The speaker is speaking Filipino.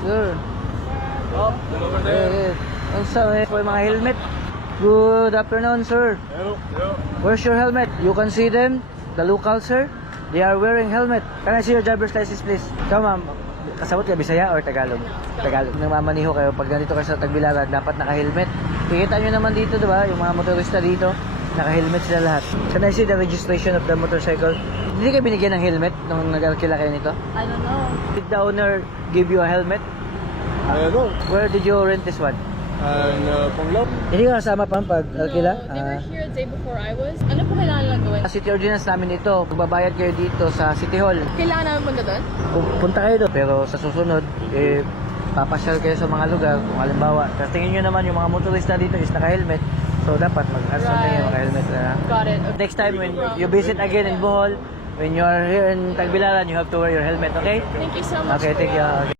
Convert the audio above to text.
Sir. Up, over there. Ang sa for mga helmet. Good afternoon, sir. Hello, hello. Where's your helmet? You can see them, the local, sir. They are wearing helmet. Can I see your driver's license, please? Ikaw, ma'am. Kasabot ka Bisaya or Tagalog? Tagalog. Namamaniho kayo pag nandito kayo sa Tagbilaran, dapat naka-helmet. Kikita nyo naman dito, diba? Yung mga motorista dito, naka-helmet sila lahat. Can I see the registration of the motorcycle? Hindi kayo binigyan ng helmet nung nag-alkila kayo nito? I don't know. Did the owner give you a helmet? I don't know. Where did you rent this one? And Panglao. Hindi ka kasama pa pag alkila? No, they were here the day before I was. Ano po kailangan lang gawin? City ordinance namin ito. Magbabayad kayo dito sa City Hall. Kailangan namin punta doon? Punta kayo doon. Pero sa susunod, papasyal kayo sa mga lugar. Kung halimbawa, kasi tingin nyo naman yung mga motorista dito is naka-helmet. So dapat mag-asal na yung naka-helmet na. Got it. Okay. Next time when you visit again in Bohol, when you are here in Tagbilaran, you have to wear your helmet, okay? Thank you so much. Okay, thank you. Okay.